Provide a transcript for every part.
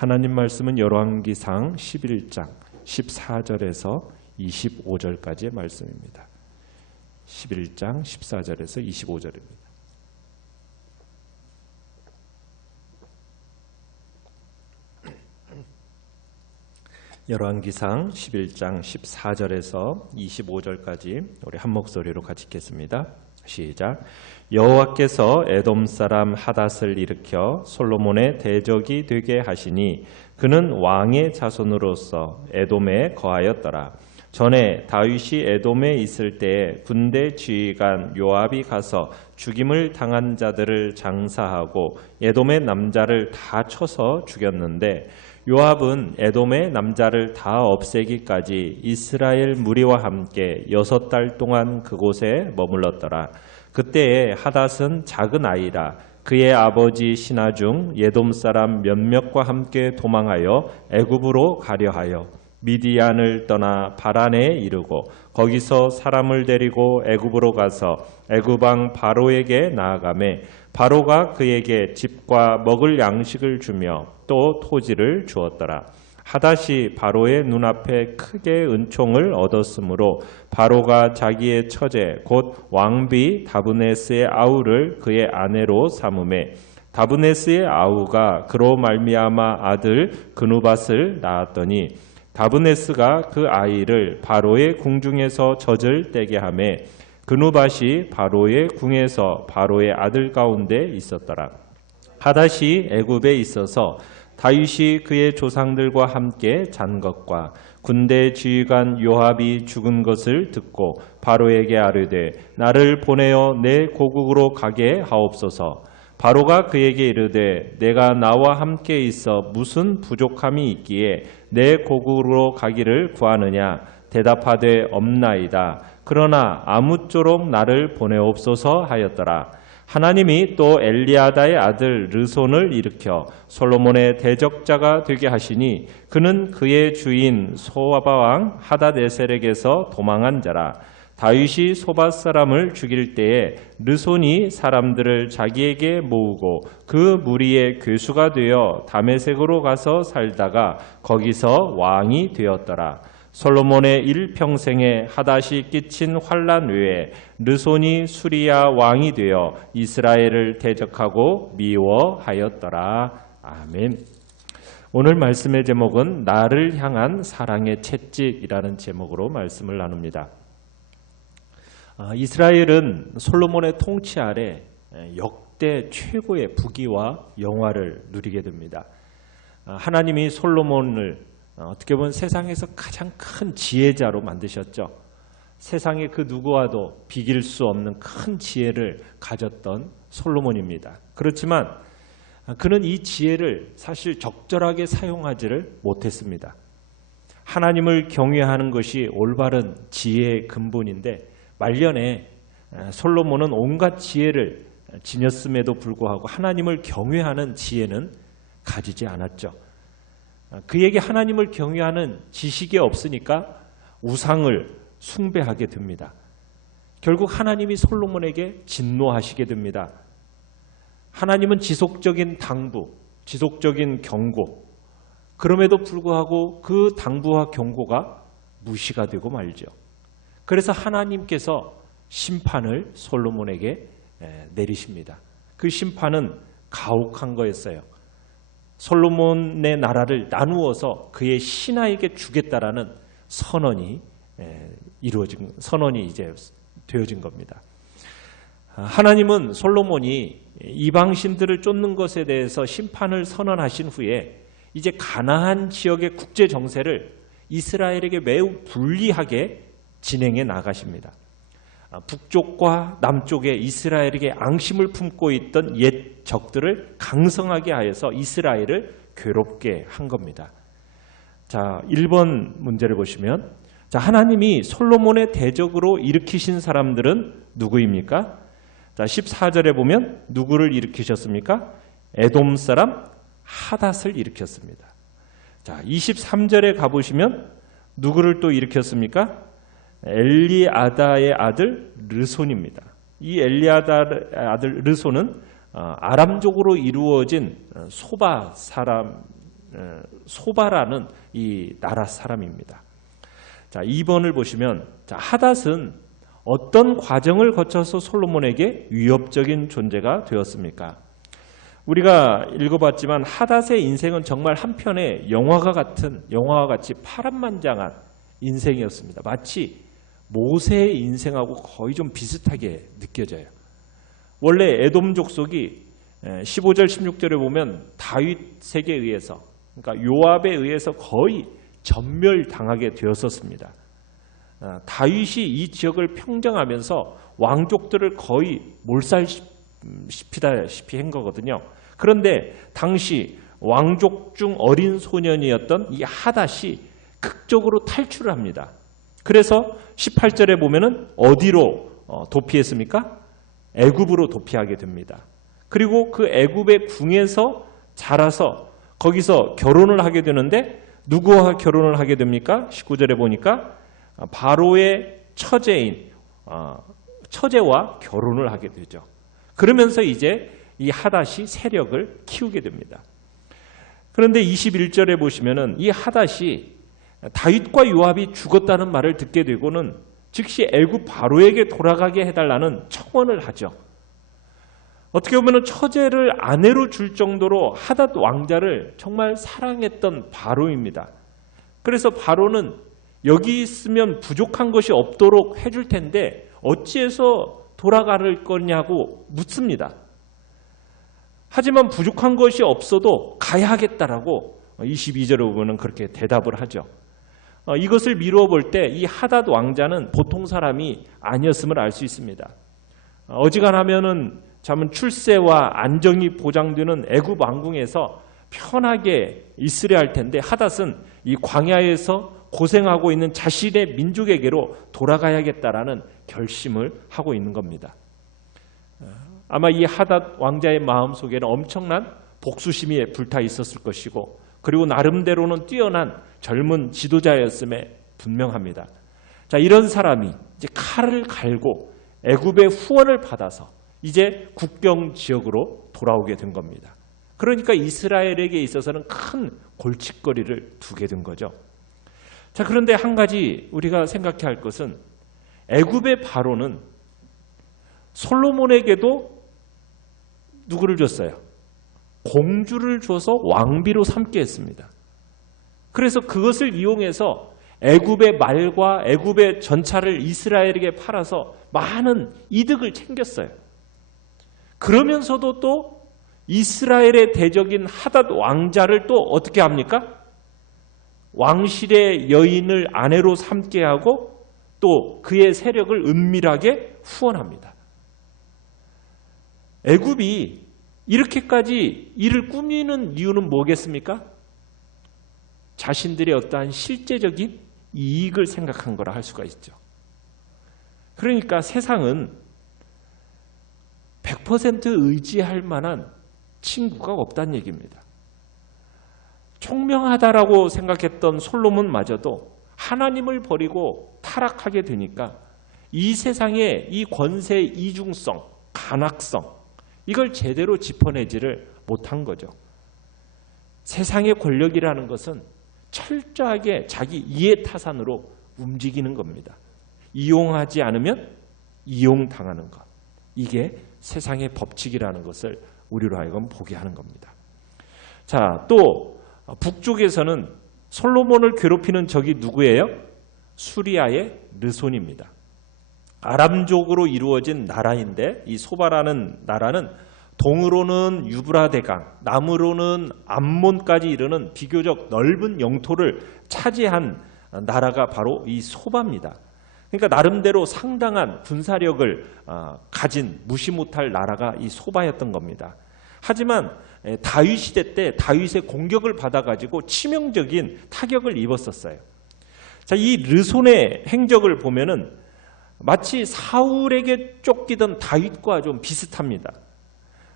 하나님 말씀은 열왕기상 11장 14절에서 25절까지의 말씀입니다. 11장 14절에서 25절입니다. 열왕기상 11장 14절에서 25절까지 우리 한 목소리로 같이 읽겠습니다. 시작. 여호와께서 에돔 사람 하닷을 일으켜 솔로몬의 대적이 되게 하시니 그는 왕의 자손으로서 에돔에 거하였더라. 전에 다윗이 에돔에 있을 때에 군대 지휘관 요압이 가서 죽임을 당한 자들을 장사하고 에돔의 남자를 다 쳐서 죽였는데 요압은 에돔의 남자를 다 없애기까지 이스라엘 무리와 함께 6달 동안 그곳에 머물렀더라. 그때에 하닷은 작은 아이라 그의 아버지 신하 중 에돔 사람 몇몇과 함께 도망하여 애굽으로 가려 하여 미디안을 떠나 바란에 이르고 거기서 사람을 데리고 애굽으로 가서 애굽 왕 바로에게 나아가매 바로가 그에게 집과 먹을 양식을 주며 또 토지를 주었더라. 하닷이 바로의 눈앞에 크게 은총을 얻었으므로 바로가 자기의 처제 곧 왕비 다브네스의 아우를 그의 아내로 삼음에 다브네스의 아우가 그로 말미암아 아들 그누밧을 낳았더니 다브네스가 그 아이를 바로의 궁중에서 젖을 떼게 하매 그누밧이 바로의 궁에서 바로의 아들 가운데 있었더라. 하닷이 애굽에 있어서 다윗이 그의 조상들과 함께 잔 것과 군대 지휘관 요압이 죽은 것을 듣고 바로에게 아뢰되 나를 보내어 내 고국으로 가게 하옵소서. 바로가 그에게 이르되 내가 나와 함께 있어 무슨 부족함이 있기에 내 고국으로 가기를 구하느냐. 대답하되 없나이다. 그러나 아무쪼록 나를 보내옵소서 하였더라. 하나님이 또 엘리아다의 아들 르손을 일으켜 솔로몬의 대적자가 되게 하시니 그는 그의 주인 소아바 왕 하닷에셀에게서 도망한 자라. 다윗이 소밧 사람을 죽일 때에 르손이 사람들을 자기에게 모으고 그 무리의 괴수가 되어 다메섹으로 가서 살다가 거기서 왕이 되었더라. 솔로몬의 일평생에 하닷이 끼친 환난 외에 르손이 수리야 왕이 되어 이스라엘을 대적하고 미워하였더라. 아멘. 오늘 말씀의 제목은 나를 향한 사랑의 채찍이라는 제목으로 말씀을 나눕니다. 이스라엘은 솔로몬의 통치 아래 역대 최고의 부귀와 영화를 누리게 됩니다. 하나님이 솔로몬을 어떻게 보면 세상에서 가장 큰 지혜자로 만드셨죠. 세상의 그 누구와도 비길 수 없는 큰 지혜를 가졌던 솔로몬입니다. 그렇지만 그는 이 지혜를 사실 적절하게 사용하지를 못했습니다. 하나님을 경외하는 것이 올바른 지혜의 근본인데 말년에 솔로몬은 온갖 지혜를 지녔음에도 불구하고 하나님을 경외하는 지혜는 가지지 않았죠. 그에게 하나님을 경외하는 지식이 없으니까 우상을 숭배하게 됩니다. 결국 하나님이 솔로몬에게 진노하시게 됩니다. 하나님은 지속적인 당부, 지속적인 경고, 그럼에도 불구하고 그 당부와 경고가 무시가 되고 말죠. 그래서 하나님께서 심판을 솔로몬에게 내리십니다. 그 심판은 가혹한 거였어요. 솔로몬의 나라를 나누어서 그의 신하에게 주겠다라는 선언이 이제 되어진 겁니다. 하나님은 솔로몬이 이방신들을 쫓는 것에 대해서 심판을 선언하신 후에 이제 가나안 지역의 국제 정세를 이스라엘에게 매우 불리하게 진행해 나가십니다. 북쪽과 남쪽에 이스라엘에게 앙심을 품고 있던 옛 적들을 강성하게 하여서 이스라엘을 괴롭게 한 겁니다. 자, 1번 문제를 보시면 하나님이 솔로몬의 대적으로 일으키신 사람들은 누구입니까? 자, 14절에 보면 누구를 일으키셨습니까? 에돔 사람 하닷을 일으켰습니다. 자, 23절에 가보시면 누구를 또 일으켰습니까? 엘리아다의 아들 르손입니다. 이 엘리아다의 아들 르손은 아람족으로 이루어진 소바 사람의 소바라는 이 나라 사람입니다. 자, 2번을 보시면 자, 하닷은 어떤 과정을 거쳐서 솔로몬에게 위협적인 존재가 되었습니까? 우리가 읽어봤지만 하닷의 인생은 정말 한편의 영화와 같이 파란만장한 인생이었습니다. 마치 모세의 인생하고 거의 좀 비슷하게 느껴져요. 원래 에돔 족속이 15절 16절에 보면 다윗에게 의해서, 그러니까 요압에 의해서 거의 전멸당하게 되었었습니다. 다윗이 이 지역을 평정하면서 왕족들을 거의 몰살시키다시피 한 거거든요. 그런데 당시 왕족 중 어린 소년이었던 이 하닷이 극적으로 탈출을 합니다. 그래서 18절에 보면은 어디로 도피했습니까? 애굽으로 도피하게 됩니다. 그리고 그 애굽의 궁에서 자라서 거기서 결혼을 하게 되는데 누구와 결혼을 하게 됩니까? 19절에 보니까 바로의 처제와 결혼을 하게 되죠. 그러면서 이제 이 하닷이 세력을 키우게 됩니다. 그런데 21절에 보시면은 이 하닷이 다윗과 요압이 죽었다는 말을 듣게 되고는 즉시 애굽 바로에게 돌아가게 해달라는 청원을 하죠. 어떻게 보면 처제를 아내로 줄 정도로 하닷 왕자를 정말 사랑했던 바로입니다. 그래서 바로는 여기 있으면 부족한 것이 없도록 해줄 텐데 어찌해서 돌아갈 거냐고 묻습니다. 하지만 부족한 것이 없어도 가야 하겠다라고 22절에 보면 그렇게 대답을 하죠. 이것을 미루어 볼 때 이 하닷 왕자는 보통 사람이 아니었음을 알 수 있습니다. 어지간하면은 자면 출세와 안정이 보장되는 애굽 왕궁에서 편하게 있으려 할 텐데 하닷은 이 광야에서 고생하고 있는 자신의 민족에게로 돌아가야겠다라는 결심을 하고 있는 겁니다. 아마 이 하닷 왕자의 마음속에는 엄청난 복수심이 불타 있었을 것이고 그리고 나름대로는 뛰어난 젊은 지도자였음에 분명합니다. 자, 이런 사람이 이제 칼을 갈고 애굽의 후원을 받아서 이제 국경 지역으로 돌아오게 된 겁니다. 그러니까 이스라엘에게 있어서는 큰 골칫거리를 두게 된 거죠. 자, 그런데 한 가지 우리가 생각해야 할 것은 애굽의 바로는 솔로몬에게도 누구를 줬어요? 공주를 줘서 왕비로 삼게 했습니다. 그래서 그것을 이용해서 애굽의 말과 애굽의 전차를 이스라엘에게 팔아서 많은 이득을 챙겼어요. 그러면서도 또 이스라엘의 대적인 하닷 왕자를 또 어떻게 합니까? 왕실의 여인을 아내로 삼게 하고 또 그의 세력을 은밀하게 후원합니다. 애굽이 이렇게까지 이를 꾸미는 이유는 뭐겠습니까? 자신들의 어떠한 실제적인 이익을 생각한 거라 할 수가 있죠. 그러니까 세상은 100% 의지할 만한 친구가 없다는 얘기입니다. 총명하다라고 생각했던 솔로몬마저도 하나님을 버리고 타락하게 되니까 이 세상의 이 권세의 이중성, 간악성 이걸 제대로 짚어내지를 못한 거죠. 세상의 권력이라는 것은 철저하게 자기 이해타산으로 움직이는 겁니다. 이용하지 않으면 이용당하는 것. 이게 세상의 법칙이라는 것을 우리로 하여금 보게 하는 겁니다. 자, 또 북쪽에서는 솔로몬을 괴롭히는 적이 누구예요? 수리아의 르손입니다. 아람족으로 이루어진 나라인데 이 소바라는 나라는 동으로는 유브라데강, 남으로는 암몬까지 이르는 비교적 넓은 영토를 차지한 나라가 바로 이 소바입니다. 그러니까 나름대로 상당한 군사력을 가진 무시 못할 나라가 이 소바였던 겁니다. 하지만 다윗 시대 때 다윗의 공격을 받아가지고 치명적인 타격을 입었었어요. 자, 이 르손의 행적을 보면은 마치 사울에게 쫓기던 다윗과 좀 비슷합니다.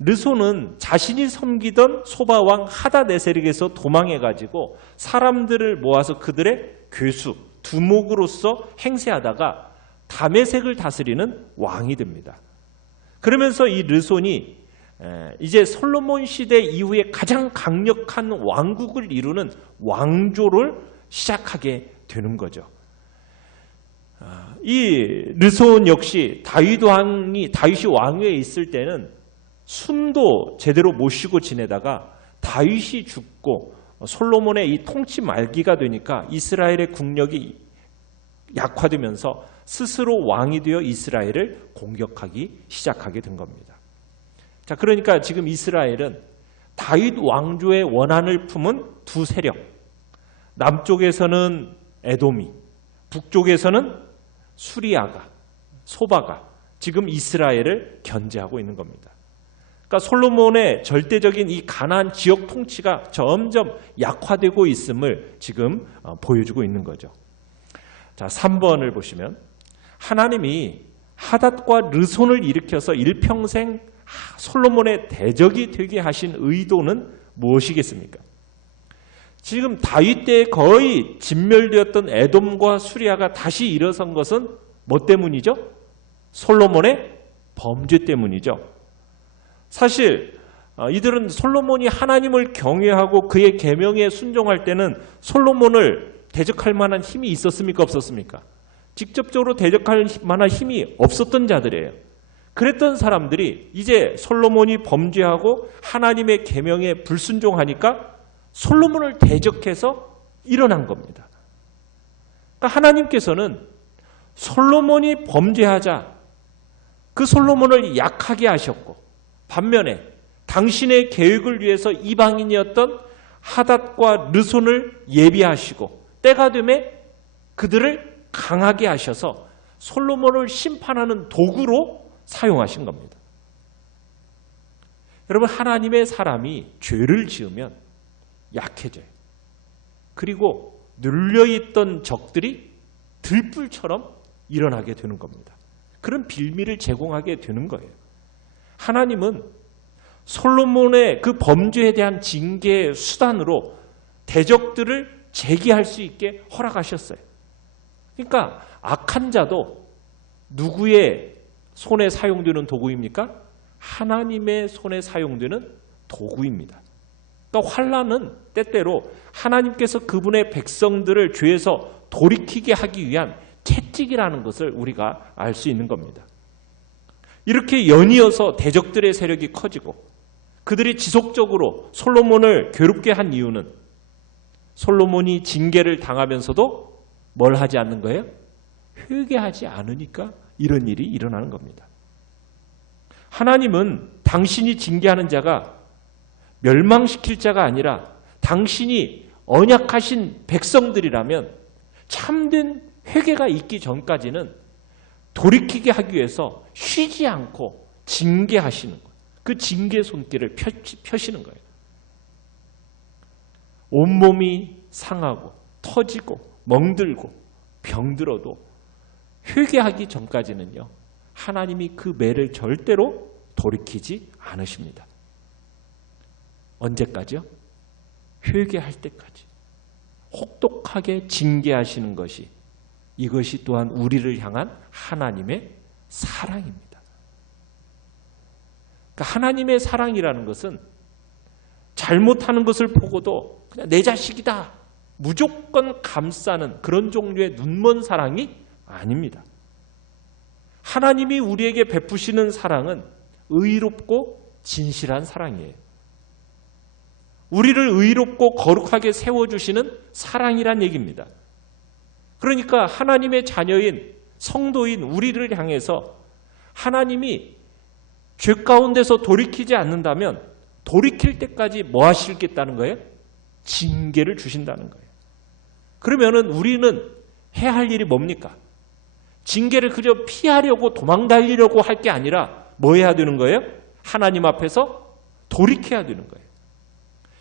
르손은 자신이 섬기던 소바왕 하닷에셀에게서 도망해가지고 사람들을 모아서 그들의 괴수, 두목으로서 행세하다가 다메섹을 다스리는 왕이 됩니다. 그러면서 이 르손이 이제 솔로몬 시대 이후에 가장 강력한 왕국을 이루는 왕조를 시작하게 되는 거죠. 이 르손 역시 다윗이 왕위에 있을 때는 숨도 제대로 못 쉬고 지내다가 다윗이 죽고 솔로몬의 이 통치 말기가 되니까 이스라엘의 국력이 약화되면서 스스로 왕이 되어 이스라엘을 공격하기 시작하게 된 겁니다. 자, 그러니까 지금 이스라엘은 다윗 왕조의 원한을 품은 두 세력, 남쪽에서는 에돔이, 북쪽에서는 수리아가, 소바가 지금 이스라엘을 견제하고 있는 겁니다. 그러니까 솔로몬의 절대적인 이 가나안 지역 통치가 점점 약화되고 있음을 지금 보여주고 있는 거죠. 자, 3번을 보시면 하나님이 하닷과 르손을 일으켜서 일평생 솔로몬의 대적이 되게 하신 의도는 무엇이겠습니까? 지금 다윗 때에 거의 진멸되었던 에돔과 수리아가 다시 일어선 것은 뭐 때문이죠? 솔로몬의 범죄 때문이죠. 사실 이들은 솔로몬이 하나님을 경외하고 그의 계명에 순종할 때는 솔로몬을 대적할 만한 힘이 있었습니까? 없었습니까? 직접적으로 대적할 만한 힘이 없었던 자들이에요. 그랬던 사람들이 이제 솔로몬이 범죄하고 하나님의 계명에 불순종하니까 솔로몬을 대적해서 일어난 겁니다. 그러니까 하나님께서는 솔로몬이 범죄하자 그 솔로몬을 약하게 하셨고 반면에 당신의 계획을 위해서 이방인이었던 하닷과 르손을 예비하시고 때가 되매 그들을 강하게 하셔서 솔로몬을 심판하는 도구로 사용하신 겁니다. 여러분, 하나님의 사람이 죄를 지으면 약해져요. 그리고 눌려있던 적들이 들불처럼 일어나게 되는 겁니다. 그런 빌미를 제공하게 되는 거예요. 하나님은 솔로몬의 그 범죄에 대한 징계의 수단으로 대적들을 제기할 수 있게 허락하셨어요. 그러니까 악한 자도 누구의 손에 사용되는 도구입니까? 하나님의 손에 사용되는 도구입니다. 그러니까 환난은 때때로 하나님께서 그분의 백성들을 죄에서 돌이키게 하기 위한 채찍이라는 것을 우리가 알 수 있는 겁니다. 이렇게 연이어서 대적들의 세력이 커지고 그들이 지속적으로 솔로몬을 괴롭게 한 이유는 솔로몬이 징계를 당하면서도 뭘 하지 않는 거예요? 회개하지 않으니까 이런 일이 일어나는 겁니다. 하나님은 당신이 징계하는 자가 멸망시킬 자가 아니라 당신이 언약하신 백성들이라면 참된 회개가 있기 전까지는 돌이키게 하기 위해서 쉬지 않고 징계하시는 거예요. 그 징계 손길을 펴시는 거예요. 온몸이 상하고 터지고 멍들고 병들어도 회개하기 전까지는요, 하나님이 그 매를 절대로 돌이키지 않으십니다. 언제까지요? 회개할 때까지. 혹독하게 징계하시는 것이, 이것이 또한 우리를 향한 하나님의 사랑입니다. 그러니까 하나님의 사랑이라는 것은 잘못하는 것을 보고도 그냥 내 자식이다, 무조건 감싸는 그런 종류의 눈먼 사랑이 아닙니다. 하나님이 우리에게 베푸시는 사랑은 의롭고 진실한 사랑이에요. 우리를 의롭고 거룩하게 세워주시는 사랑이란 얘기입니다. 그러니까 하나님의 자녀인 성도인 우리를 향해서 하나님이 죄 가운데서 돌이키지 않는다면 돌이킬 때까지 뭐 하시겠다는 거예요? 징계를 주신다는 거예요. 그러면은 우리는 해야 할 일이 뭡니까? 징계를 그저 피하려고 도망달리려고 할 게 아니라 뭐 해야 되는 거예요? 하나님 앞에서 돌이켜야 되는 거예요.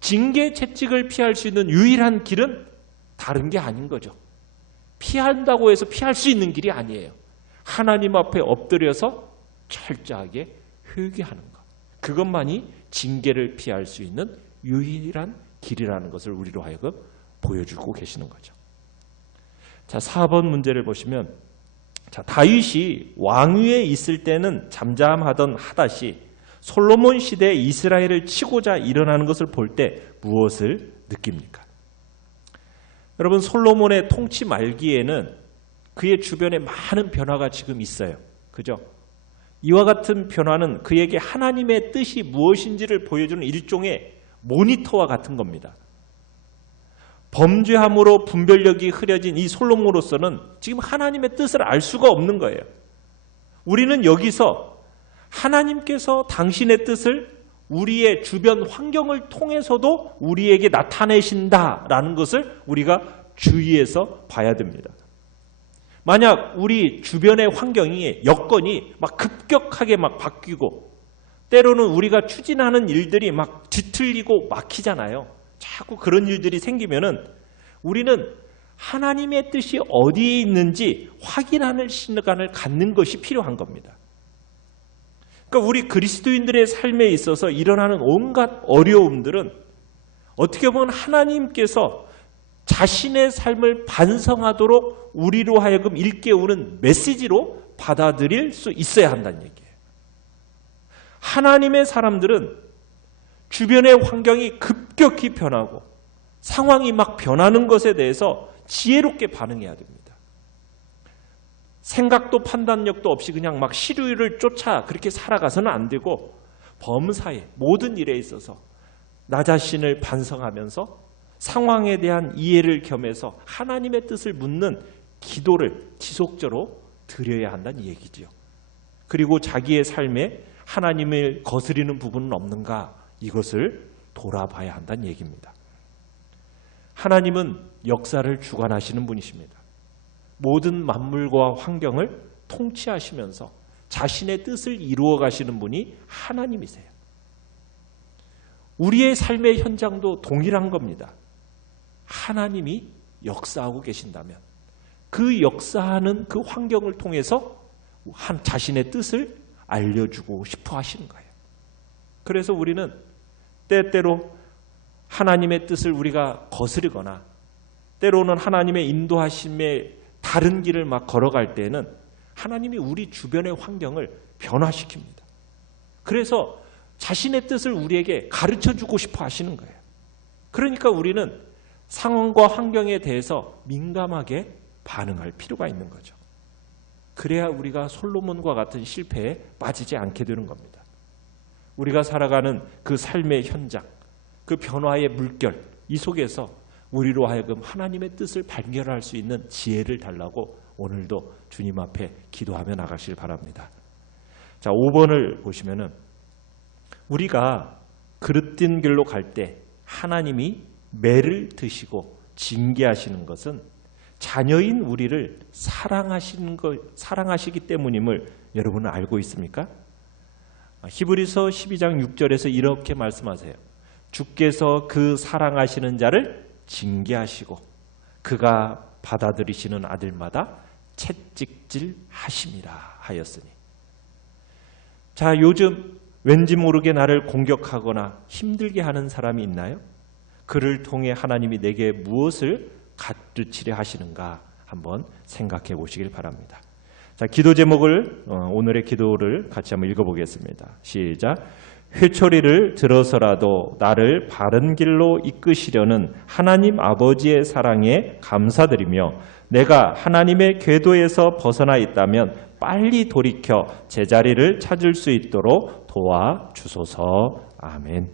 징계 채찍을 피할 수 있는 유일한 길은 다른 게 아닌 거죠. 피한다고 해서 피할 수 있는 길이 아니에요. 하나님 앞에 엎드려서 철저하게 회개하는 것. 그것만이 징계를 피할 수 있는 유일한 길이라는 것을 우리로 하여금 보여주고 계시는 거죠. 자, 4번 문제를 보시면, 자, 다윗이 왕위에 있을 때는 잠잠하던 하닷이 솔로몬 시대에 이스라엘을 치고자 일어나는 것을 볼 때 무엇을 느낍니까? 여러분, 솔로몬의 통치 말기에는 그의 주변에 많은 변화가 지금 있어요. 그죠? 이와 같은 변화는 그에게 하나님의 뜻이 무엇인지를 보여주는 일종의 모니터와 같은 겁니다. 범죄함으로 분별력이 흐려진 이 솔로몬으로서는 지금 하나님의 뜻을 알 수가 없는 거예요. 우리는 여기서 하나님께서 당신의 뜻을 우리의 주변 환경을 통해서도 우리에게 나타내신다라는 것을 우리가 주의해서 봐야 됩니다. 만약 우리 주변의 환경이 여건이 막 급격하게 막 바뀌고 때로는 우리가 추진하는 일들이 막 뒤틀리고 막히잖아요. 자꾸 그런 일들이 생기면은 우리는 하나님의 뜻이 어디에 있는지 확인하는 시간을 갖는 것이 필요한 겁니다. 그러니까 우리 그리스도인들의 삶에 있어서 일어나는 온갖 어려움들은 어떻게 보면 하나님께서 자신의 삶을 반성하도록 우리로 하여금 일깨우는 메시지로 받아들일 수 있어야 한다는 얘기예요. 하나님의 사람들은 주변의 환경이 급격히 변하고 상황이 막 변하는 것에 대해서 지혜롭게 반응해야 됩니다. 생각도 판단력도 없이 그냥 막 시류를 쫓아 그렇게 살아가서는 안 되고 범사에 모든 일에 있어서 나 자신을 반성하면서 상황에 대한 이해를 겸해서 하나님의 뜻을 묻는 기도를 지속적으로 드려야 한다는 얘기죠. 그리고 자기의 삶에 하나님을 거스리는 부분은 없는가 이것을 돌아봐야 한다는 얘기입니다. 하나님은 역사를 주관하시는 분이십니다. 모든 만물과 환경을 통치하시면서 자신의 뜻을 이루어 가시는 분이 하나님이세요. 우리의 삶의 현장도 동일한 겁니다. 하나님이 역사하고 계신다면 그 역사하는 그 환경을 통해서 자신의 뜻을 알려주고 싶어 하시는 거예요. 그래서 우리는 때때로 하나님의 뜻을 우리가 거스르거나 때로는 하나님의 인도하심에 다른 길을 막 걸어갈 때에는 하나님이 우리 주변의 환경을 변화시킵니다. 그래서 자신의 뜻을 우리에게 가르쳐주고 싶어 하시는 거예요. 그러니까 우리는 상황과 환경에 대해서 민감하게 반응할 필요가 있는 거죠. 그래야 우리가 솔로몬과 같은 실패에 빠지지 않게 되는 겁니다. 우리가 살아가는 그 삶의 현장, 그 변화의 물결, 이 속에서 우리로 하여금 하나님의 뜻을 발견할 수 있는 지혜를 달라고 오늘도 주님 앞에 기도하며 나가시길 바랍니다. 자, 5번을 보시면은 우리가 그릇된 길로 갈 때 하나님이 매를 드시고 징계하시는 것은 자녀인 우리를 사랑하시기 때문임을 여러분은 알고 있습니까? 히브리서 12장 6절에서 이렇게 말씀하세요. 주께서 그 사랑하시는 자를 징계하시고 그가 받아들이시는 아들마다 채찍질 하심이라 하였으니. 자, 요즘 왠지 모르게 나를 공격하거나 힘들게 하는 사람이 있나요? 그를 통해 하나님이 내게 무엇을 가르치려 하시는가 한번 생각해 보시길 바랍니다. 자, 기도 제목을 오늘의 기도를 같이 한번 읽어보겠습니다. 시작. 회초리를 들어서라도 나를 바른 길로 이끄시려는 하나님 아버지의 사랑에 감사드리며 내가 하나님의 궤도에서 벗어나 있다면 빨리 돌이켜 제자리를 찾을 수 있도록 도와주소서. 아멘.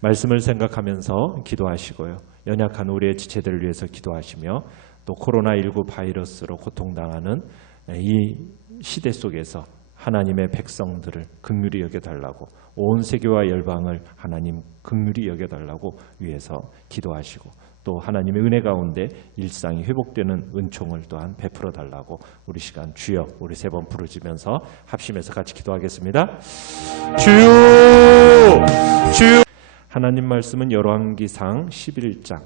말씀을 생각하면서 기도하시고요. 연약한 우리의 지체들을 위해서 기도하시며 또 코로나19 바이러스로 고통당하는 이 시대 속에서 하나님의 백성들을 긍휼히 여겨달라고, 온 세계와 열방을 하나님 긍휼히 여겨달라고 위해서 기도하시고 또 하나님의 은혜 가운데 일상이 회복되는 은총을 또한 베풀어 달라고 우리 시간 주여 우리 3번 부르짖으면서 합심해서 같이 기도하겠습니다. 주여 주여. 하나님 말씀은 열왕기상 11장